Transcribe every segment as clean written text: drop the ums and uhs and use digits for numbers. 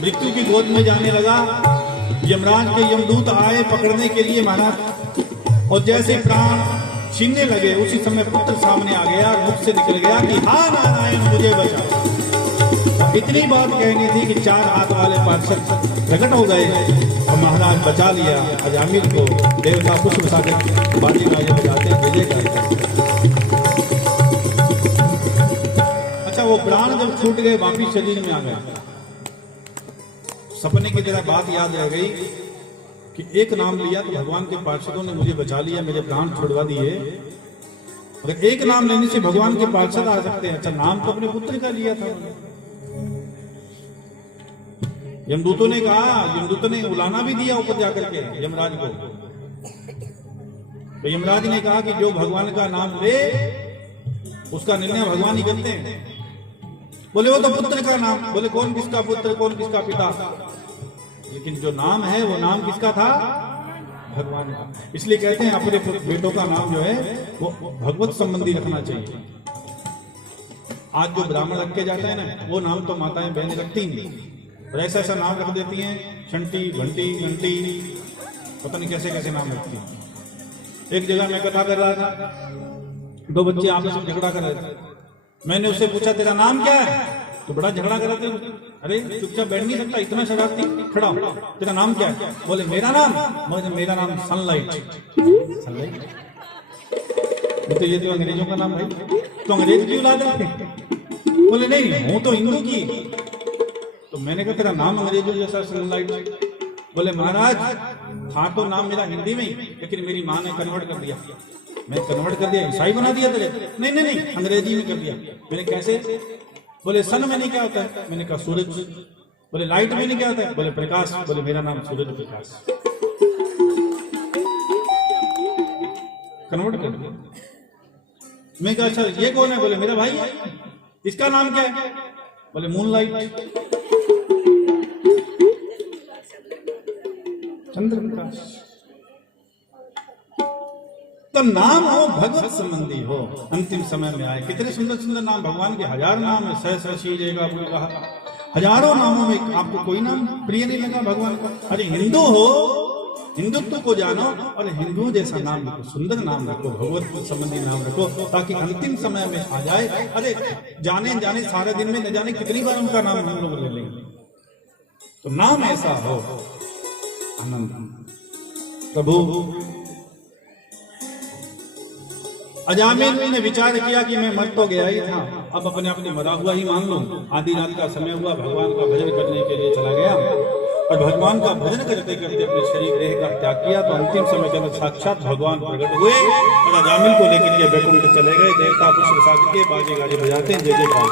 मृत्यु की गोद में जाने लगा। यमराज के यमदूत आए पकड़ने के लिए महाराज, और जैसे प्राण छीनने लगे उसी समय पुत्र सामने आ गया, मुख से निकल गया कि हाँ नारायण मुझे बचाओ। इतनी बात कहनी थी कि 4 हाथ वाले पार्षद प्रकट हो गए और महाराज बचा लिया अजामिल को। देवता पुष्प सागर बाजी बाजे बजाते विजय करते। अच्छा, वो प्राण जब छूट गए वापिस शरीर में आ गया, सपने की तरह बात याद रह गई कि एक नाम लिया तो भगवान के पार्षदों ने मुझे बचा लिया, मेरे प्राण छुड़वा दिए। अगर एक नाम लेने से भगवान के पार्षद आ सकते हैं। अच्छा, नाम तो अपने पुत्र का लिया था। यमदूतों ने कहा, यमदूतों ने उलाना भी दिया ऊपर जाकर के यमराज को। तो यमराज ने कहा कि जो भगवान का नाम ले उसका निर्णय भगवान ही करते हैं। बोले वो तो पुत्र का नाम। बोले कौन किसका पुत्र, कौन किसका पिता, लेकिन जो नाम है वो नाम किसका था, भगवान का। इसलिए कहते हैं अपने बेटों का नाम जो है वो भगवत संबंधी रखना चाहिए। आज जो ब्राह्मण रख के जाते हैं ना, वो नाम तो माताएं बहनें रखती नहीं, और ऐसा ऐसा नाम रख देती हैं, शंटी घंटी घंटी, पता नहीं कैसे कैसे नाम रखती हैं। एक जगह मैं कथा कर रहा था, 2 बच्चे आपस में झगड़ा कर रहे थे। मैंने उससे पूछा तेरा नाम क्या है, तो बड़ा झगड़ा कर रहे थे। अरे चुपचाप बैठ नहीं सकता, इतना शरारती, खड़ा हो, तेरा नाम क्या है? बोले मेरा नाम, मेरा नाम सनलाइट। सनलाइट तो ये तो अंग्रेजों का नाम भाई, तो अंग्रेज क्यों ला देते? बोले नहीं, हूं तो हिंदू की। तो मैंने कहा तेरा नाम अंग्रेजों जैसा सनलाइट। बोले महाराज था तो नाम मेरा हिंदी में, लेकिन मेरी माँ ने कन्वर्ट कर दिया। मैं कन्वर्ट कर दिया, ईसाई बना दिया तेरे। नहीं नहीं नहीं, अंग्रेजी में कर दिया। मैंने कैसे? बोले सन में नहीं क्या होता है? मैंने कहा सूरज। बोले लाइट में नहीं क्या होता है? बोले प्रकाश। बोले मेरा नाम सूरज प्रकाश। कन्वर्ट कर दिया। मैं कहा अच्छा ये कौन है? बोले मेरा भाई है। इसका नाम क्या है? बोले मूनलाइट, चंद्र प्रकाश। तो नाम हो भगवत संबंधी हो, अंतिम समय में आए। कितने सुंदर सुंदर नाम, भगवान के 1000 नाम है। सहस्र कहा, हजारों नामों में आपको कोई नाम प्रिय नहीं लगा भगवान का? अरे हिंदू हो, हिंदुत्व को जानो और हिंदुओं जैसा नाम रखो, सुंदर नाम रखो, भगवत संबंधी नाम रखो, ताकि अंतिम समय में आ जाए। अरे जाने जाने सारे दिन में न जाने कितनी बार उनका नाम हम लोग ले लेंगे। तो नाम ऐसा हो आनंद। प्रभु अजामिल ने विचार किया कि मैं मर तो गया ही था, अब अपने आप को मरा हुआ ही मान लूं। आधी रात का समय हुआ, भगवान का भजन करने के लिए चला गया, और भगवान का भजन करते करते अपने शरीर देह का त्याग किया। तो अंतिम समय के अंदर साक्षात भगवान प्रकट हुए और अजामिल को लेकर के बैकुंठ चले गए। देवता पुष्प सागर के बाजे गाजे बजाते हैं, जय जयकार।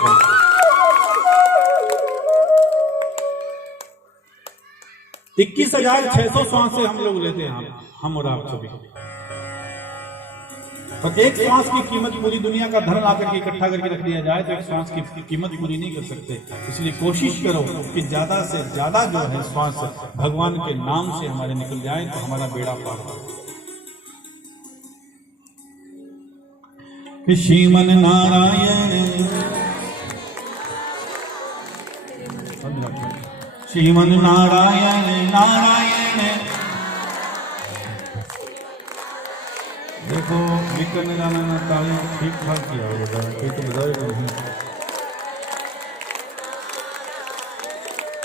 21,600 श्वास से हम लोग लेते हैं, हम और आप सभी। और एक श्वास की कीमत पूरी दुनिया का धन आकर के इकट्ठा करके रख दिया जाए तो एक श्वास की कीमत पूरी नहीं कर सकते। इसलिए कोशिश करो कि ज्यादा से ज्यादा जो है श्वास भगवान के नाम से हमारे निकल जाए, तो हमारा बेड़ा पार हो। श्रीमन नारायण श्रीमन नारायण नारायण। देखो करने जाना ना, ताली ठीक ठाक किया होगा, कोई तो बजाएगा नहीं।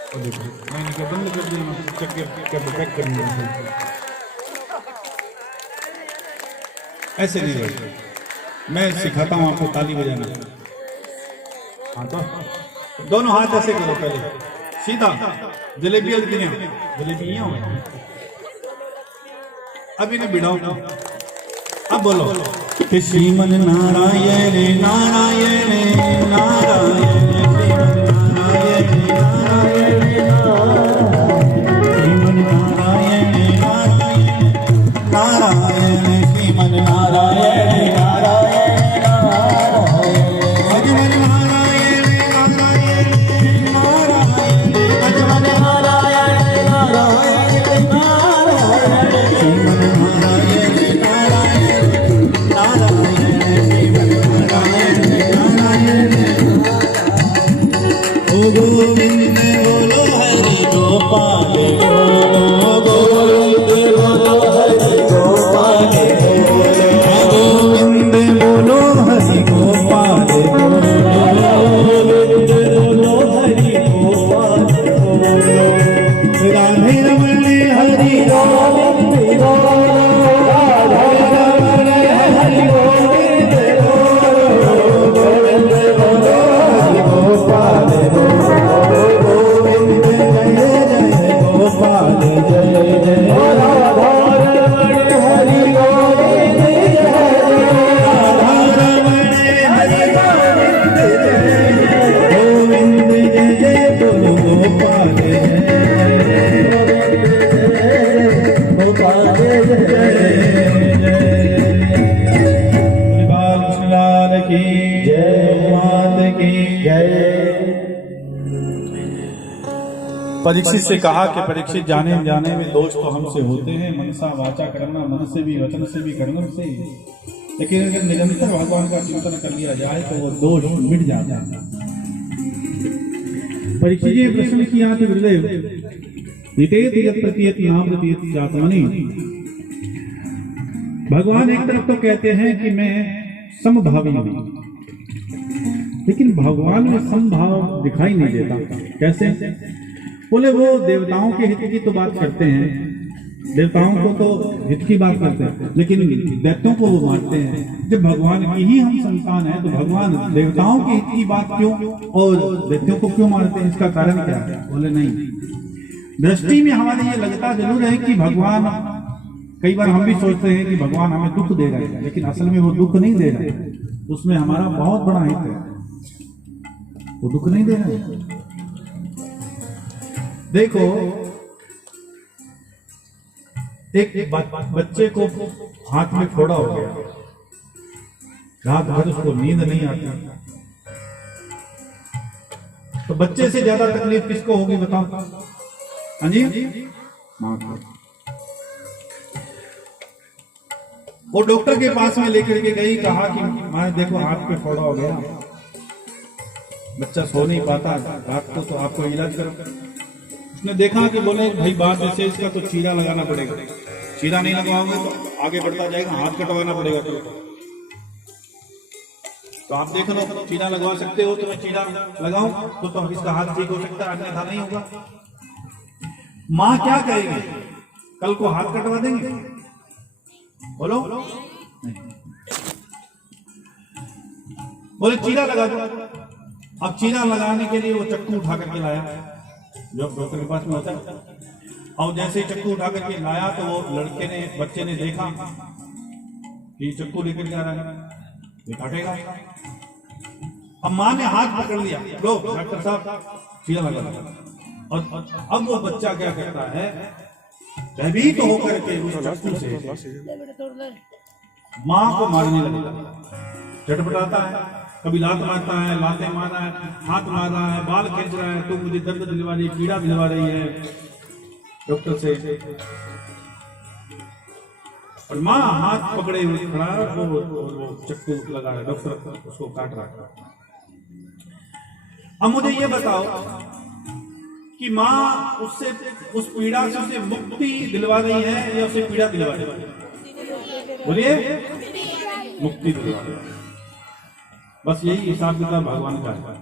और देखो मैंने क्या बंद कर दिया, पैक करनी है। ऐसे नहीं रहते, मैं सिखाता हूँ आपको ताली बजाना। हाँ तो दोनों हाथ ऐसे करो, पहले सीधा। जलेबी जलेबियाँ अभी ने बिड़ाओ। अब बोलो श्रीमन नारायण नारायण नारायण श्रीमन नारायण नारायण नारायण श्रीमन नारायण नारायण अजमन नारायण नारायण नारायण अजमन नारायण नारायण नारायण श्रीमन नारायण नारायण नारायण श्रीमन नारायण नारायण गोपाल बोलो गोविंद बोलो हरि गोपाल गोविंद बोलो हरि गोपाल बोलो हरि गोपाल राधे रमण हरि गोविंद राधा रमण हरि गोविंद गोविंद बोलो हरि गोपाल गोविंद जय जय गोपाल जय जय राधा रमण हरि गोविंद राधा रमण हरि गोविंद गोविंद जय जय बोलो गोपाल परीक्षित से कहा कि परीक्षित जाने जाने में दोष तो हमसे होते हैं, मनसा वाचा कर्मणा, मन से भी वचन से भी कर्म से, लेकिन अगर निरंतर भगवान का चिंतन कर लिया जाए तो वो दोष मिट जाता है। परीक्षित जी प्रश्न किया कि गुरुदेव नितेत यत् प्रतीयत नाम प्रतीयत जातानि, भगवान एक तरफ तो कहते हैं कि मैं समभावी हूं, लेकिन भगवान में समभाव दिखाई नहीं देता। कैसे? बोले वो देवताओं के हित की तो बात करते हैं, देवताओं को तो हित की बात करते हैं, लेकिन दैत्यों को वो मारते हैं। जब भगवान की ही हम संतान है तो भगवान देवताओं के हित की बात क्यों और दैत्यों को क्यों मारते हैं? इसका कारण क्या है? बोले नहीं, दृष्टि में हमारे ये लगता जरूर है कि भगवान, कई बार हम भी सोचते हैं कि भगवान हमें दुख दे रहे हैं, लेकिन असल में वो दुख नहीं दे रहे हैं, उसमें हमारा बहुत बड़ा हित है, वो दुख नहीं दे रहे हैं। देखो एक बच्चे को हाथ में फोड़ा हो गया, रात भर उसको नींद नहीं आती, तो बच्चे से ज्यादा तकलीफ किसको होगी बताओ? हाँ जी, मां को। वो डॉक्टर के पास में लेकर के गई, कहा कि मां देखो हाथ पे फोड़ा हो गया, बच्चा सो नहीं पाता रात को, तो आपको इलाज करो। उसने देखा कि बोले भाई बात ऐसे, इसका तो चीरा लगाना पड़ेगा, चीरा नहीं लगवाओगे तो आगे बढ़ता जाएगा, हाथ कटवाना पड़ेगा। तो आप देख लो, चीरा लगवा सकते हो तो मैं चीरा लगाऊं तो इसका हाथ ठीक हो सकता है, अन्यथा नहीं होगा। माँ क्या कहेगी? कल को हाथ कटवा देंगे? बोलो नहीं। बोले चीरा लगा दो। अब चीरा लगाने के लिए वो चक्कू उठा करके लाया, जो डॉक्टर के पास में होता है, और जैसे ही चक्कू उठा करके लाया तो वो लड़के ने, बच्चे ने देखा कि चक्कू लेकर जा रहा है, ये काटेगा। अब माँ ने हाथ पकड़ लिया, लो डॉक्टर साहब चीरा लगा। और अब वो बच्चा क्या करता है, भयभीत तो होकर के उस चक्कू से माँ को मारने लगता है, झटपटाता है, कभी लात मारता है, लाते मारा है, हाथ मार रहा है, बाल खींच रहा है, तो मुझे दर्द दिलवा रही है, पीड़ा दिलवा रही है डॉक्टर से। और माँ हाथ पकड़े हुए खड़ा, वो चक्कू लगा रहा है, डॉक्टर उसको काट रहा है। अब मुझे ये बताओ कि माँ उससे, उस पीड़ा से उसे मुक्ति दिलवा रही है या उसे पीड़ा दिलवा रही है? बोलिए, मुक्ति दिलवा रही है। बस यही हिसाब किताब भगवान का है,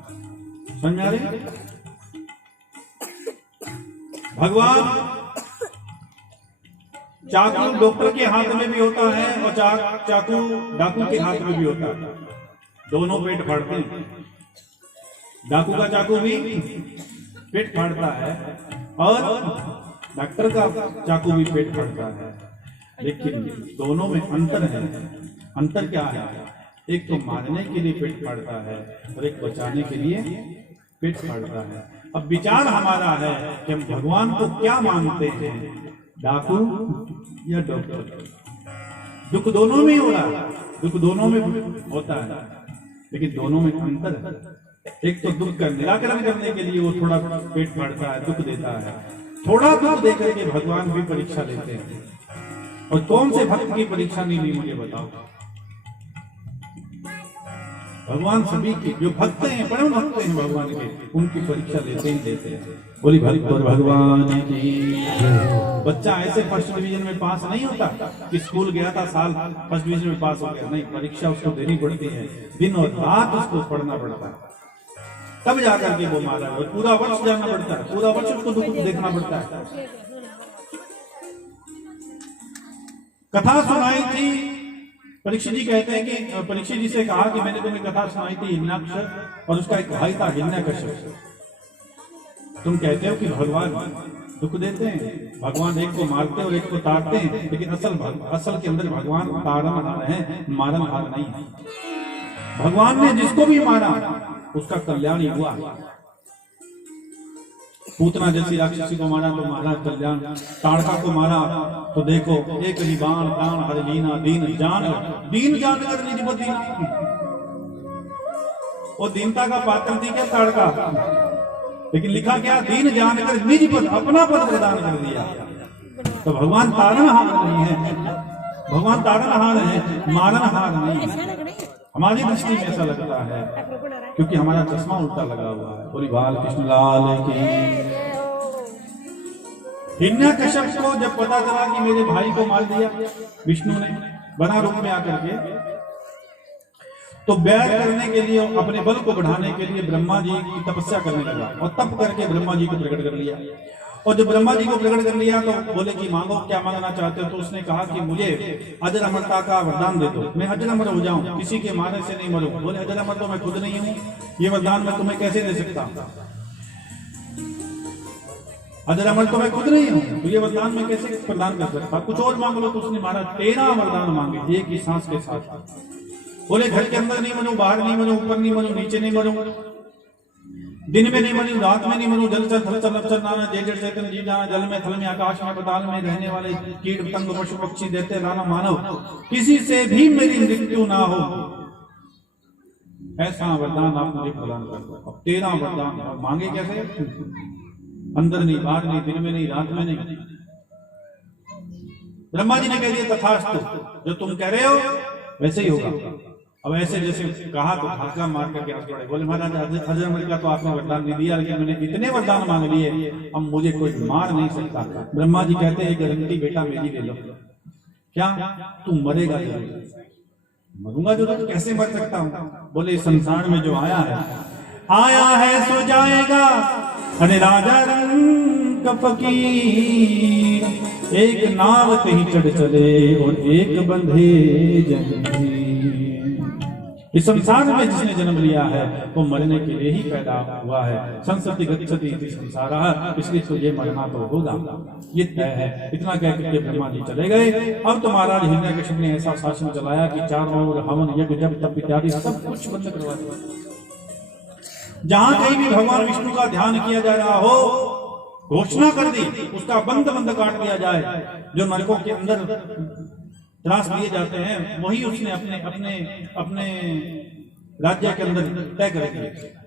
समझ आ रहे? भगवान चाकू डॉक्टर के हाथ में भी होता है और चाकू डाकू के हाथ में भी होता है, दोनों पेट फाड़ते हैं। डाकू का चाकू भी पेट फाड़ता है और डॉक्टर का चाकू भी पेट फाड़ता है, लेकिन दोनों में अंतर है। अंतर क्या है? एक तो मारने के लिए पेट फाड़ता है और एक बचाने के लिए पेट फाड़ता है। अब विचार हमारा है कि हम भगवान को क्या मानते हैं, डाकू या डॉक्टर? दुख दोनों में हो रहा है, दुख दोनों में होता है, लेकिन दोनों में अंतर है। एक तो दुख का निराकरण करने के लिए वो थोड़ा पेट फाड़ता है, दुख देता है, थोड़ा दुख देकर के भगवान भी परीक्षा लेते हैं। और कौन से भक्त की परीक्षा नहीं ली, मुझे बताओ? भगवान सभी के जो भक्त हैं, परम भक्त हैं भगवान के, उनकी परीक्षा लेते ही लेते हैं। बोली भक्त भगवान की। बच्चा ऐसे फर्स्ट डिवीजन में पास नहीं होता कि स्कूल गया था साल फर्स्ट डिवीजन में पास हो गया, नहीं, परीक्षा उसको देनी पड़ती है, दिन और रात उसको पढ़ना पड़ता है, तब जाकर के वो मारा है। पूरा वर्ष जाना पड़ता है, पूरा वर्ष उसको दुख देखना पड़ता है। कथा सुनाई थी, परीक्षित जी कहते हैं कि परीक्षित जी से कहा कि मैंने तुम्हें कथा सुनाई थी हिरण्याक्ष और उसका एक भाई था हिरण्यकश्यप। तुम कहते हो कि भगवान दुख देते हैं, भगवान एक को मारते और एक को ताड़ते हैं, लेकिन असल के अंदर भगवान ताड़नहार है, मारनहार नहीं है। भगवान ने जिसको भी मारा उसका कल्याण ही हुआ। पूतना जैसी राक्षसी को मारा तो मारा कल्याण, ताड़का को मारा तो देखो एक ही बाण प्राण हर लीना, दीन जान कर निज दीना। वो दीनता का पात्र थी क्या ताड़का, लेकिन लिखा क्या, दीन जानकर निज पद अपना पद प्रदान कर दिया। तो भगवान तारणहार नहीं है, भगवान तारणहार है, मारनहार नहीं है। हमारी दृष्टि में ऐसा लगता है क्योंकि हमारा चश्मा उल्टा लगा हुआ है। बोली बाल कृष्ण लाल की। हिरण्यकश्यप को जब पता चला कि मेरे भाई को मार दिया विष्णु ने बना रूप में आकर के, तो बैर करने के लिए, अपने बल को बढ़ाने के लिए ब्रह्मा जी की तपस्या करने लगा और तप करके ब्रह्मा जी को प्रकट कर लिया। और जब ब्रह्मा जी को प्रकट कर लिया तो बोले कि मांगो, क्या मांगना चाहते हो? तो उसने कहा कि मुझे अजर अमरता का वरदान दे दो, मैं अजर अमर हो जाऊं, किसी के मारने से नहीं मरूं। बोले अजर अमर तो मैं खुद नहीं हूं, ये वरदान मैं तुम्हें कैसे दे सकता हूं? अजर अमर तो मैं खुद नहीं हूं, तो ये वरदान मैं कैसे प्रदान कर सकता? कुछ और मांग लो। तो उसने मारा 13 वरदान मांगे एक ही सांस के साथ। बोले घर के अंदर नहीं मरूं, बाहर नहीं मरूं, ऊपर नहीं मरूं, नीचे नहीं मरूं, दिन में नहीं मरूं, रात में नहीं मरूं, जल चल थल चल अक्षर नाना जय जय चैतन्य जी जाना, जल में थल में आकाश में पाताल में रहने वाले कीट पतंग पशु पक्षी देते नाना मानव, किसी से भी मेरी मृत्यु ना हो, ऐसा वरदान आप मुझे प्रदान कर दो। अब 13 वरदान मांगे कैसे? अंदर नहीं, बाहर नहीं, दिन में नहीं, रात में नहीं। ब्रह्मा जी ने कह दिया तथास्तु, जो तुम कह रहे हो वैसे ही होगा। अब ऐसे जैसे कहा तो धक्का मार करके हंस पड़े। बोले महाराज अजर अमर का तो आपने वरदान नहीं दिया, लेकिन मैंने इतने वरदान मांग लिए, अब मुझे कोई मार नहीं सकता। ब्रह्मा जी कहते हैं गारंटी बेटा मेरी ले लो। क्या? तू मरेगा जरूर। मरूंगा जरूर, कैसे मर सकता हूँ? बोले संसार में जो आया है सो जाएगा, अरे राजा रंग का फकीर, एक नाव कहीं चढ़ चले और एक बंधे जंजीर। इस संसार में जिसने जन्म लिया है वो मरने के लिए ही पैदा हुआ है। संसति गच्छति इति संसारः, इसलिए तो ये मरना तो होगा, ये तय है। इतना कह करके ब्रह्मा जी चले गए। अब तो महाराज हिरण्यकश्यप ने ऐसा शासन चलाया कि चारों ओर हवन यज्ञ जप तप इत्यादि सब कुछ बंद करवा दिया। जहां कहीं भी भगवान विष्णु का ध्यान किया जा रहा हो, घोषणा कर दी, उसका बंद काट दिया जाए। जो नरकों के अंदर त्रास दिए जाते हैं वही उसने अपने अपने अपने राज्य के अंदर तय कर दिया।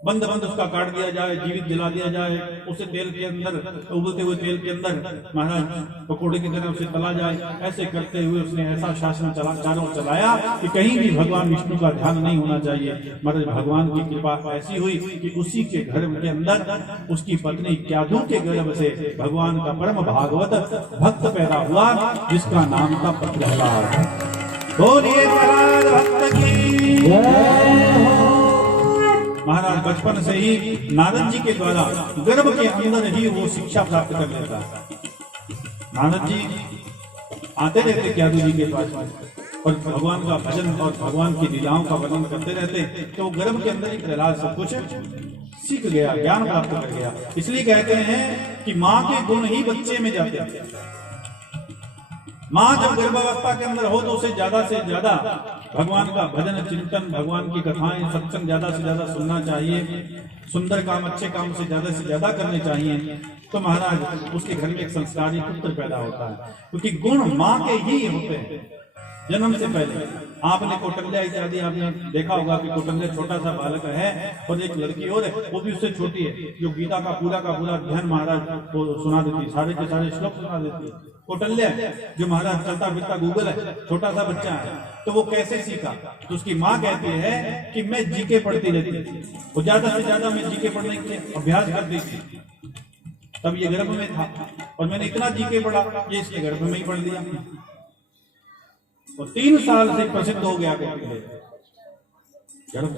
बंद उसका काट दिया जाए, जीवित जला दिया जाए, उसे तेल के अंदर, उबलते हुए तेल के अंदर महाराज पकौड़े की तरह उसे तला जाए। ऐसे करते हुए उसने ऐसा शासन चारों चलाया कि कहीं भी भगवान विष्णु का ध्यान नहीं होना चाहिए। मगर भगवान की कृपा ऐसी हुई कि उसी के गर्भ के अंदर उसकी पत्नी क्याधु के गर्भ से भगवान का परम भागवत भक्त पैदा हुआ, जिसका नाम था प्रहलाद। बोलिए प्रहलाद भक्त की। महाराज बचपन से ही नारद जी के द्वारा गर्भ के अंदर ही वो शिक्षा प्राप्त कर लेता। नारद जी आते रहते क्याधु जी के पास और भगवान का भजन और भगवान की लीलाओं का वर्णन करते रहते, तो गर्भ के अंदर ही प्रहलाद सब कुछ सीख गया, ज्ञान प्राप्त कर गया। इसलिए कहते हैं कि माँ के गुण ही बच्चे में जाते हैं। माँ जब गर्भावस्था के अंदर हो तो उसे ज्यादा से ज्यादा भगवान का भजन चिंतन, भगवान की कथाएं सत्संग ज्यादा से ज्यादा सुनना चाहिए, सुंदर काम अच्छे काम से ज्यादा करने चाहिए। तो महाराज उसके घर में एक संस्कारी पुत्र पैदा होता है, क्योंकि गुण माँ के ही होते हैं जन्म से पहले। आपने कौटल्या इत्यादि आपने देखा होगा कि कौटल्या छोटा सा बालक है और एक लड़की और है, वो भी उससे छोटी है, जो गीता का पूरा अध्ययन महाराज को सुना देती है, सारे के सारे श्लोक सुना देती है। कौटल्या जो महाराज चलता फिरता गूगल है, छोटा सा बच्चा है, तो वो कैसे सीखा? तो उसकी माँ कहती है कि मैं जीके पढ़ती रहती थी, और ज्यादा से ज्यादा मैं जीके पढ़ने के अभ्यास करती थी। तब ये गर्भ में था और मैंने इतना जीके पढ़ा, ये इसके गर्भ में ही पढ़ लिया, और 3 साल से प्रसिद्ध हो गया गर्भ।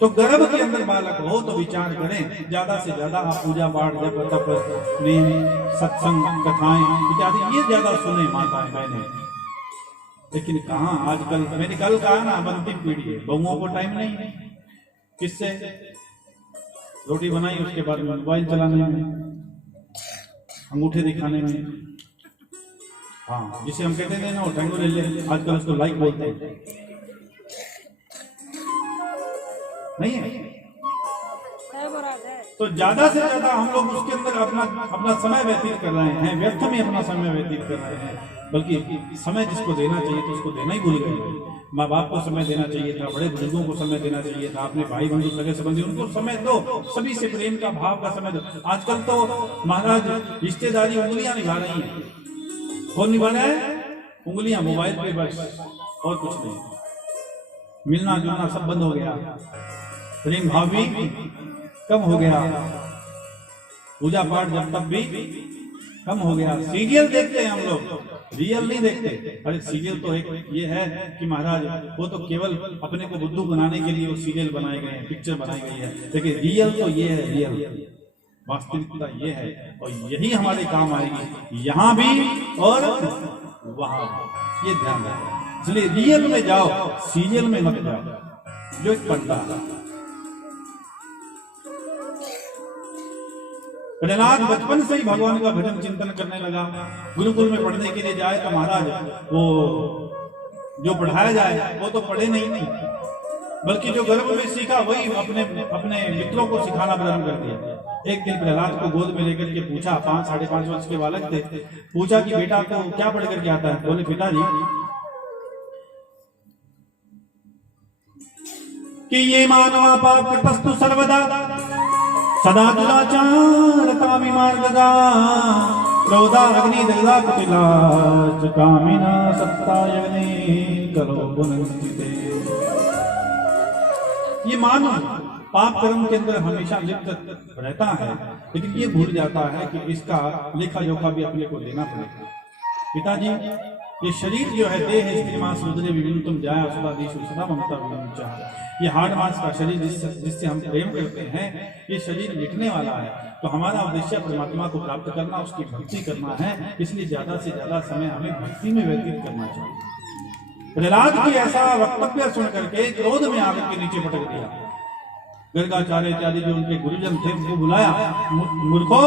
तो गर्भ के अंदर बालक हो तो विचार करें, ज्यादा से ज्यादा आप पूजा पाठ, जप तप, नेम, सत्संग, कथाएं इत्यादि ये ज्यादा सुने माताएं बहनें। लेकिन कहाँ आजकल, मैंने कल कहा ना, बनती पीढ़ी है, बहुओं को टाइम नहीं है। किससे? रोटी बनाई, उसके बाद मोबाइल चलाने में, अंगूठे दिखाने में, हाँ, जिसे हम कहते थे ना वो टैंगो ले ले, आजकल उसको लाइक बोलते हैं, नहीं है? तो ज्यादा से ज्यादा हम लोग उसके अंदर अपना समय व्यतीत कर रहे हैं, व्यर्थ में अपना समय व्यतीत कर रहे हैं। बल्कि समय जिसको देना चाहिए तो उसको देना ही भूल गए। माँ बाप को समय देना चाहिए था, बड़े बुजुर्गों को समय देना चाहिए था, अपने भाई बंधु सगे संबंधी उनको समय दो, सभी से प्रेम का भाव का समय दो। आजकल तो महाराज रिश्तेदारी उंगलियां निभा रही है। कौन निभा रहा है? उंगलियां, मोबाइल पे बस, और कुछ नहीं। मिलना जुलना सब बंद हो गया, प्रेम भाव भी कम हो गया, पूजा पाठ जब तब भी कम हो गया। सीरियल देखते हैं हम लोग, रियल नहीं देखते। अरे सीरियल तो एक ये है कि महाराज वो तो केवल अपने को बुद्धू बनाने के लिए वो सीरियल बनाए गए हैं, पिक्चर बनाई गई है, लेकिन रियल तो ये है, रियल वास्तविकता ये है, और यही हमारे काम आएगी यहाँ भी और वहां भी। ये ध्यान रखें, इसलिए रियल में जाओ, सीरियल में मत जाओ। जो एक पंडा प्रहलाद बचपन से ही भगवान का भजन चिंतन करने लगा। गुरुकुल में पढ़ने के लिए जाए तो महाराज वो जो पढ़ाया जाए वो तो पढ़े नहीं, बल्कि जो गर्भ में सीखा वही अपने मित्रों को सिखाना प्रारंभ कर दिया। एक दिन प्रहलाद को गोद में लेकर के पूछा, 5 साढ़े 5 वर्ष के बालक थे, पूछा कि बेटा को क्या पढ़ करके आता है? बोले पिताजी कि ये मानवा पाप कृतस्तु सर्वदा सदा दुराचारता विमार्गगा क्रोधा अग्नि दग्धा कुटिलाच कामिना सत्ता यग्नि करो पुनस्थिते। ये मानव पाप कर्म के अंदर हमेशा लिप्त रहता है, लेकिन ये भूल जाता है कि इसका लेखा जोखा भी अपने को देना पड़ेगा। पिताजी ये शरीर जो है, देह है स्त्री मांस रुद्रे विभिन्न तुम जाया सुदादीशु सदा ममता विभिन्न, ये हाड़ मांस का शरीर जिससे हम प्रेम करते हैं, ये शरीर मिटने वाला है। तो हमारा उद्देश्य परमात्मा को प्राप्त करना, उसकी भक्ति करना है, इसलिए ज्यादा से ज्यादा समय हमें भक्ति में व्यतीत करना चाहिए। प्रहलाद की ऐसा वक्तव्य सुन करके क्रोध में आकर के नीचे पटक दिया। गर्गाचार्य इत्यादि जो उनके गुरुजन थे उनको बुलाया, मूर्खो,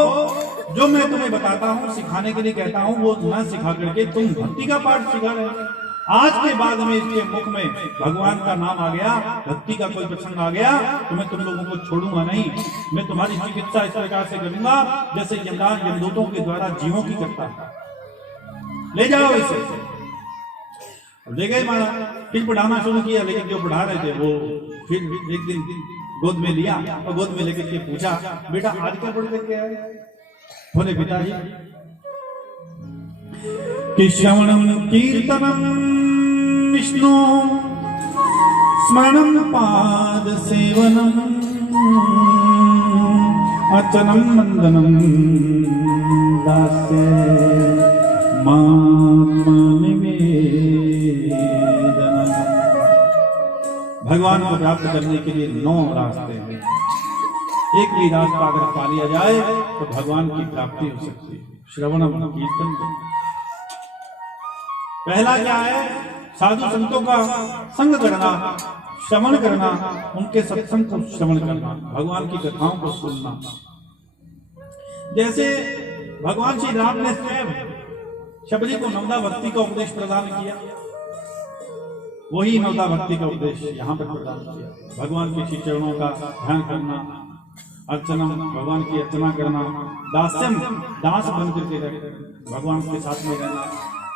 जो मैं तुम्हें बताता हूँ, सिखाने के लिए कहता हूँ, वो न सिखा करके तुम भक्ति का पाठ सिखा रहे हो। आज के बाद में इसके मुख में भगवान का नाम आ गया, भक्ति का कोई प्रसंग आ गया, तो मैं तुम लोगों को छोड़ूंगा नहीं। मैं तुम्हारी चिकित्सा इस प्रकार से करूंगा जैसे यमराज यमदूतों के द्वारा जीवों की करता है। ले जाओ इसे। ले गए महाराज, फिर पढ़ाना शुरू किया, लेकिन जो पढ़ा रहे थे वो फिर एक दिन गोद में लिया और गोद में लेकर के पूछा, बेटा आज क्या पढ़ करके आए? बोले पिताजी कि श्रवणम कीर्तनम विष्णु स्मरणम पाद सेवनम अर्चनम वंदनम दास्य मात्मा निवेदनम। भगवान को प्राप्त करने के लिए 9 रास्ते हैं। एक भी रास्ता अगर पा लिया जाए तो भगवान की प्राप्ति हो सकती है। श्रवणम कीर्तन, पहला क्या है? साधु संतों का संग करना, श्रवण करना, उनके सत्संग को श्रवण करना, भगवान की कथाओं को सुनना। जैसे भगवान श्री राम ने स्वयं शबरी को नवदा भक्ति का उपदेश प्रदान किया, वही नवदा भक्ति का उपदेश यहाँ पर प्रदान किया। भगवान के श्री चरणों का ध्यान करना, अर्चना, भगवान की अर्चना करना, दास्यम, दास बन करके भगवान के साथ में रहना,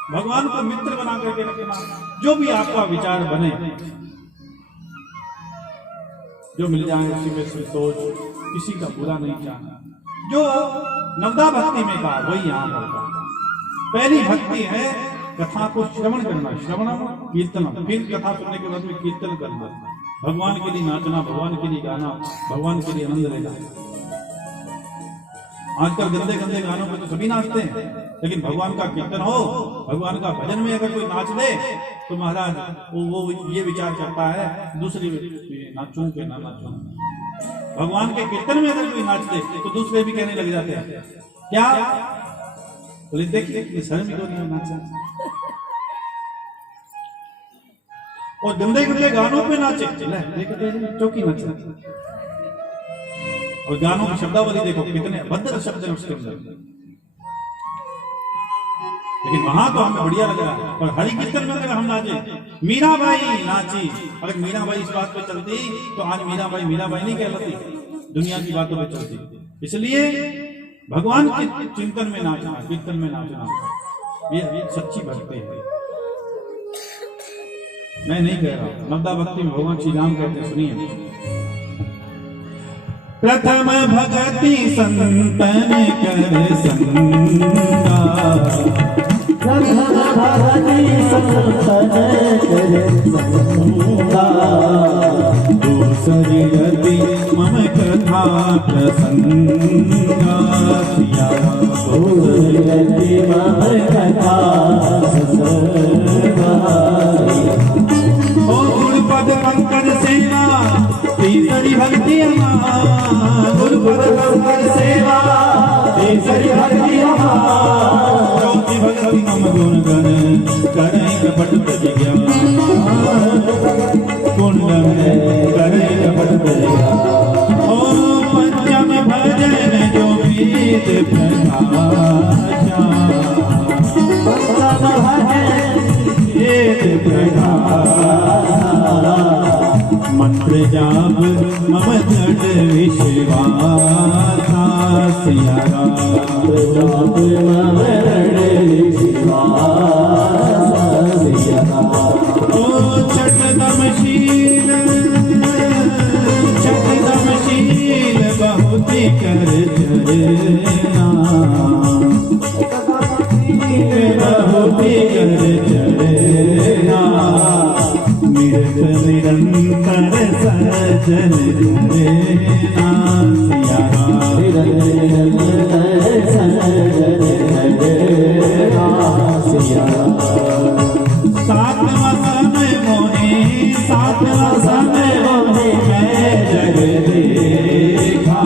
भगवान को मित्र बना करके रखना। जो भी आपका विचार बने, जो मिल जाए उसी में संतोष, किसी का बुरा नहीं चाहना। जो नवदा भक्ति में कहा वही यहाँ पर कहा। पहली भक्ति है कथा को श्रवण करना, श्रवणम कीर्तनम, फिर कथा सुनने के बाद में कीर्तन करना, भगवान के लिए नाचना, भगवान के लिए गाना, भगवान के लिए आनंद लेना। आजकल गंदे गंदे गानों में तो सभी नाचते हैं, लेकिन भगवान का कीर्तन हो, भगवान का भजन में अगर कोई नाच दे तो महाराज वो ये विचार करता है दूसरे नाचूं के ना नाचूं। भगवान के कीर्तन में अगर कोई नाच दे तो दूसरे भी कहने लग जाते हैं क्या, बोले देखिए शर्म क्यों नहीं नाचा। और गंदे गंदे गानों पे नाचे, चौकी नाचे। और गानों की शब्दावली देखो कितने अभद्र शब्द हैं उसके अंदर, लेकिन वहां तो हमें बढ़िया लग रहा है। और हरि कीर्तन में अगर हम नाचे, मीराबाई नाची, अगर मीराबाई इस बात पे चलती तो आज मीराबाई मीराबाई नहीं कहलाती, दुनिया की बातों पे चलती। इसलिए भगवान के चिंतन में नाचना, कीर्तन में नाचना, ये सच्ची भक्ति है। मैं नहीं कह रहा, नवदा भक्ति में भगवान श्री राम कहते हैं, सुनिए। प्रथम भगति संतन कर संगा, प्रथम भगति संतन कर संगा, दूसरी गति मम कथा प्रसंगा, दूसरी गति मम कथा प्रसंगा। गुरुपद पंकज सेवा तीसरी भक्ति गुरुपद पंकज सेवा तीसरी भक्ति चौथी भक्ति मम गुण गण करें कपट प्रतिज्ञा, कुंडम करें कपट प्रतिज्ञा। ओ पंचम भजन जो गीत प्रकाशा, पंचम भजन गीत प्रकाशा, मंत्र जाप मम दृढ़ विश्वासा, सिया राम जाप मम दृढ़ विश्वासा, सिया राम। ओ छठदमशील बहुत कर चरना, बहुत कर चरना, मिरत निरंतर सजन धरेना, सिया राम निरंतर सजन धरेना, सिया राम। सातवां समय मोहे, सातवां समय मोहे मैं जग देखा,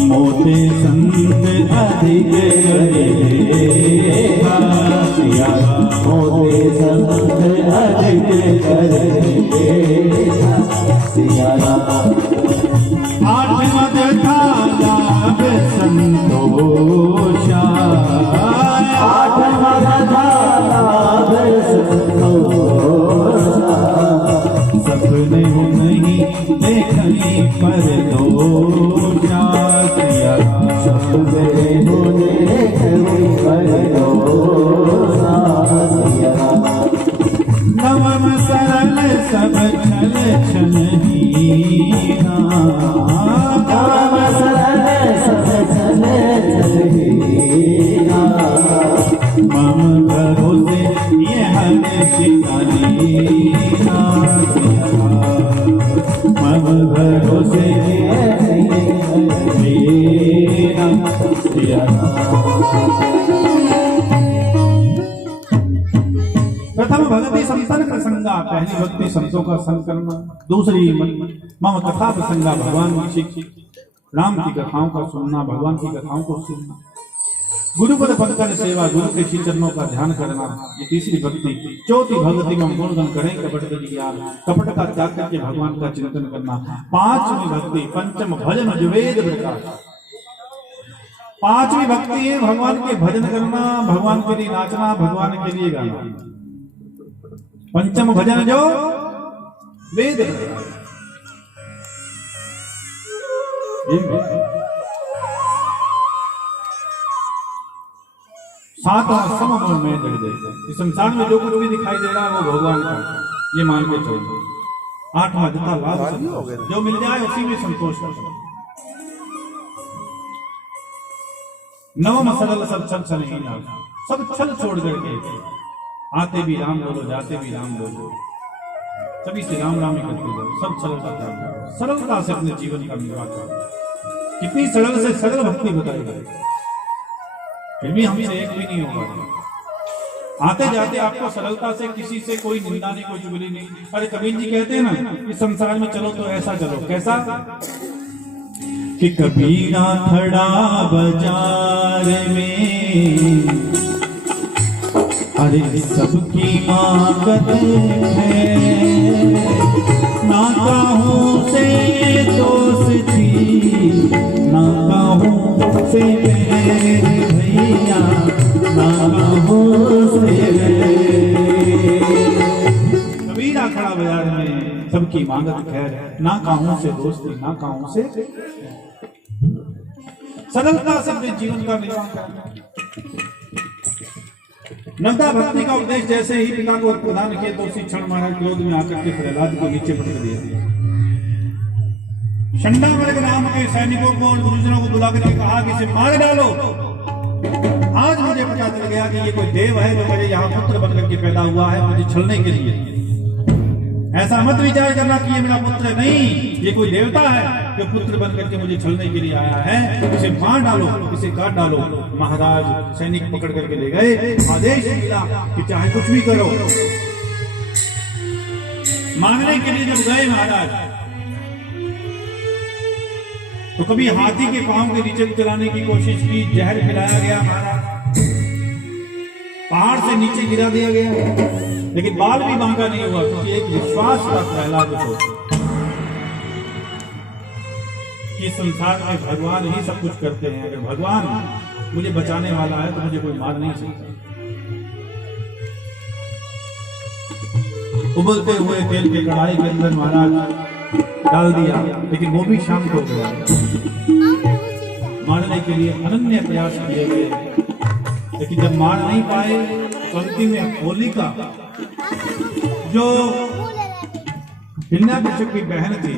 मोते संत अधिक करेगा, सिया राम मोते संत अधिक करेगा, सिया राम। आठवां था लाभ संतोषा, आठवां था लाभ संतोषा, सपने हो नहीं देखनी पर दोषा, सिया राम सपने हो देखनी पर दोषा, सिया राम। नवम सरल सब छल छलहीना, नवम सरल सब छल छलहीना, मम भरोसे ये हमेशा लीना, सिया राम मम भरोसे लीना, सिया राम। प्रथम भक्ति संतन प्रसंगा, पहली भक्ति संतों का संग करना, दूसरी मम कथा प्रसंगा, भगवान की राम की कथाओं का सुनना, भगवान की कथाओं को सुनना, गुरुपद पंकज सेवा, गुरु के श्री चरणों का ध्यान करना, ये तीसरी भक्ति। चौथी भक्ति में गुणगण करें कपट के ज्ञान, कपट का त्याग करके भगवान का चिंतन करना। पांचवी भक्ति पंचम भजन जुवेद प्रकाश, पांचवी भक्ति है भगवान के भजन करना, भगवान के लिए नाचना, भगवान के लिए गाना। पंचम भजन जो वेद, सातवां समबल में जड़ जैसे। इस संसार में जो कुछ भी दिखाई दे रहा है वो भगवान का, ये मान के चलो। आठवां जता लाभ, जो मिल जाए उसी में संतोष करो। नवम सरल सब छल छल ही ना, सब छल छोड़ करके आते भी राम बोलो, जाते भी राम बोलो, सभी से राम राम ही करते जाओ, सब सरलता करो, सरलता से अपने जीवन का निर्वाह करो। कितनी सरल से सरल भक्ति बताई गई, फिर भी हमसे एक भी नहीं होगा। आते जाते आपको सरलता से किसी से कोई निंदा नहीं, कोई चुगली नहीं। अरे कबीर जी कहते हैं ना, इस संसार में चलो तो ऐसा चलो, कैसा कि कबीरा खड़ा बाजार में, अरे सबकी मांगत है, ना काहू से दोस्ती, ना काहू से भैया, ना काहू से। कबीरा खड़ा बाजार में, सबकी मांगत खैर, ना काहू से दोस्ती, ना काहू से। सरलता से अपने जीवन का निर्वाह करना। नवदा भक्ति का उपदेश जैसे ही पिता को प्रदान किया तो उसी क्षण महाराज क्रोध में आकर के प्रहलाद को नीचे पटक दिया। शंडावर्ग नाम के सैनिकों को और गुरुजनों को बुला करके कहा कि इसे मार डालो। आज मुझे पता चल गया कि ये कोई देव है जो मेरे यहाँ पुत्र बनकर के पैदा हुआ है मुझे छलने के लिए। ऐसा मत विचार करना कि ये मेरा पुत्र नहीं, ये कोई देवता है जो पुत्र बनकर के मुझे छलने के लिए आया है। इसे मार डालो, इसे काट डालो। महाराज सैनिक पकड़ करके ले गए। आदेश मिला कि चाहे कुछ भी करो। मारने के लिए जब गए महाराज, तो कभी हाथी के पांव के नीचे चलाने की कोशिश की, जहर खिलाया गया महाराज, पहाड़ से नीचे गिरा दिया गया, लेकिन बाल भी बांका नहीं हुआ, क्योंकि एक विश्वास था प्रहलाद को कि संसार में भगवान ही सब कुछ करते हैं। अगर भगवान मुझे बचाने वाला है तो मुझे कोई मार नहीं सकता। उबलते हुए तेल के कढ़ाई के अंदर महाराज डाल दिया, लेकिन वो भी शाम को गया। मारने के लिए अनन्य प्रयास किए गए, लेकिन जब मार नहीं पाए तो अंतिम में होलिका जो हिरण्याकश्यप की बहन थी,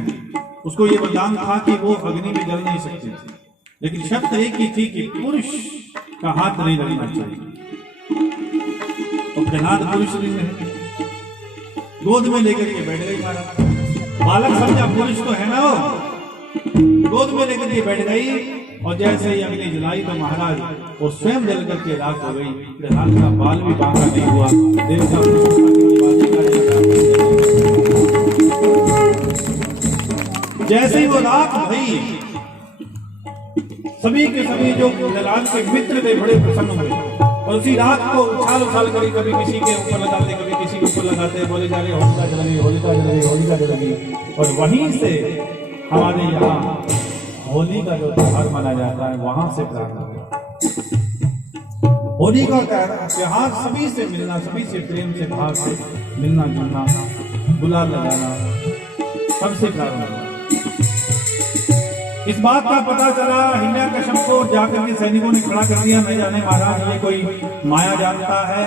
उसको ये वरदान था कि वो अग्नि में जल नहीं सकती थी, लेकिन शर्त एक ही थी कि पुरुष का हाथ नहीं लगना चाहिए। तो प्रहलाद पुरुष लिंग है, गोद में लेकर के बैठ गई महाराज। बालक समझा पुरुष तो है ना, वो गोद में लेकर के बैठ गई और जैसे ही अग्नि जलाई तो महाराज वो स्वयं जल करके राख हो गई। प्रहलाद का बाल भी बांका नहीं हुआ। जैसे ही वो राख भई, सभी के सभी जो प्रहलाद के मित्र थे बड़े प्रसन्न हुए और उसी राख को उछाल उछाल कर कभी किसी के ऊपर लगाते, कभी किसी के ऊपर लगाते, बोले जा रहे होलिका जल गई, होलिका जल गई, होलिका जल गई। और वहीं से हमारे यहाँ होली का जो त्योहार मनाया जाता है वहां से प्रारंभ हुआ। होली का त्योहार सभी से मिलना, सभी से प्रेम से भाव से मिलना जुलना, गुलाल लगाना, सबसे प्रारंभ हुआ। इस बात का पता चला हिरण्याकश्यप को, जाकर के सैनिकों ने खड़ा कर दिया। नहीं जाने महाराज ये कोई माया जानता है,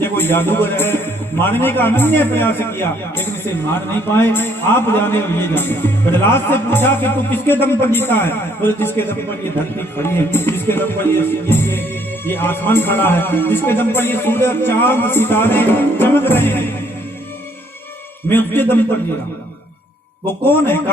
ये कोई जादूगर है। मारने का अनन्य प्रयास किया, लेकिन इसे मार नहीं पाए। आप जाने और ये जाने। प्रहलाद से पूछा कि तू किसके दम पर जीता है? बोले जिसके दम पर ये धरती खड़ी है, जिसके दम पर ये आसमान खड़ा है, जिसके दम पर ये सूरज चांद सितारे चमक रहे हैं, मैं उसके दम पर जी रहा हूं। वो कौन है?